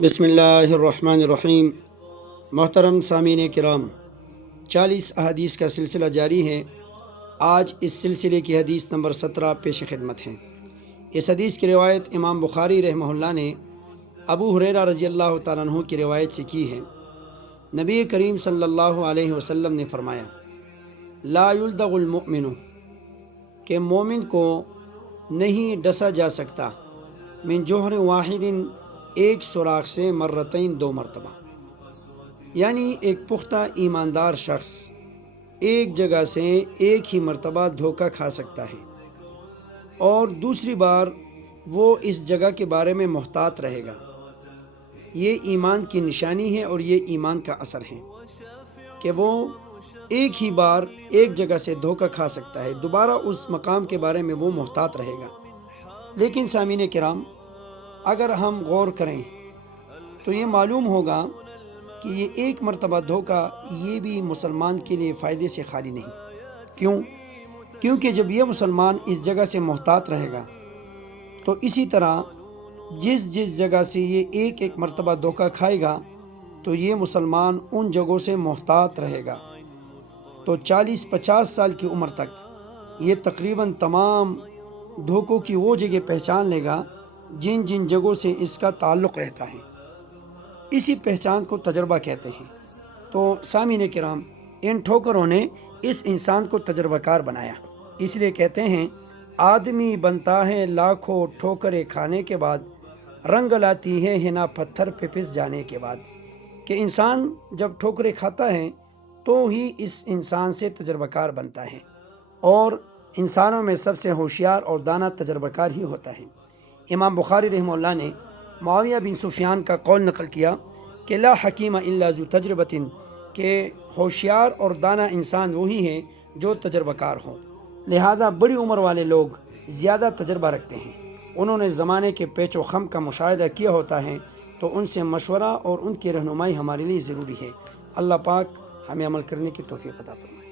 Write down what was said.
بسم اللہ الرحمن الرحیم۔ محترم سامعین کرام، 40 احادیث کا سلسلہ جاری ہے۔ آج اس سلسلے کی حدیث نمبر 17 پیش خدمت ہے۔ اس حدیث کی روایت امام بخاری رحمہ اللہ نے ابو ہریرہ رضی اللہ تعالیٰ عنہ کی روایت سے کی ہے۔ نبی کریم صلی اللہ علیہ وسلم نے فرمایا، لا یلدغ المؤمن، کہ مومن کو نہیں ڈسا جا سکتا، من جوہر واحد، ایک سوراخ سے، مرتين، 2 مرتبہ، یعنی ایک پختہ ایماندار شخص ایک جگہ سے ایک ہی مرتبہ دھوکہ کھا سکتا ہے، اور دوسری بار وہ اس جگہ کے بارے میں محتاط رہے گا۔ یہ ایمان کی نشانی ہے اور یہ ایمان کا اثر ہے کہ وہ ایک ہی بار ایک جگہ سے دھوکہ کھا سکتا ہے، دوبارہ اس مقام کے بارے میں وہ محتاط رہے گا۔ لیکن سامعین کرام، اگر ہم غور کریں تو یہ معلوم ہوگا کہ یہ ایک مرتبہ دھوکہ یہ بھی مسلمان کے لیے فائدے سے خالی نہیں۔ کیونکہ جب یہ مسلمان اس جگہ سے محتاط رہے گا تو اسی طرح جس جگہ سے یہ ایک مرتبہ دھوکہ کھائے گا تو یہ مسلمان ان جگہوں سے محتاط رہے گا، تو 40-50 سال کی عمر تک یہ تقریباً تمام دھوکوں کی وہ جگہ پہچان لے گا جن جگہوں سے اس کا تعلق رہتا ہے۔ اسی پہچان کو تجربہ کہتے ہیں۔ تو سامعین کرام، ان ٹھوکروں نے اس انسان کو تجربہ کار بنایا۔ اس لیے کہتے ہیں، آدمی بنتا ہے لاکھوں ٹھوکریں کھانے کے بعد، رنگ لاتی ہے ہنا پتھر پہ پس جانے کے بعد، کہ انسان جب ٹھوکریں کھاتا ہے تو ہی اس انسان سے تجربہ کار بنتا ہے، اور انسانوں میں سب سے ہوشیار اور دانا تجربہ کار ہی ہوتا ہے۔ امام بخاری رحمہ اللہ نے معاویہ بن سفیان کا قول نقل کیا کہ لا حکیم الا ذو تجربۃ، کہ ہوشیار اور دانا انسان وہی ہے جو تجربہ کار ہو۔ لہٰذا بڑی عمر والے لوگ زیادہ تجربہ رکھتے ہیں، انہوں نے زمانے کے پیچ و خم کا مشاہدہ کیا ہوتا ہے، تو ان سے مشورہ اور ان کی رہنمائی ہمارے لیے ضروری ہے۔ اللہ پاک ہمیں عمل کرنے کی توفیق عطا فرمائے۔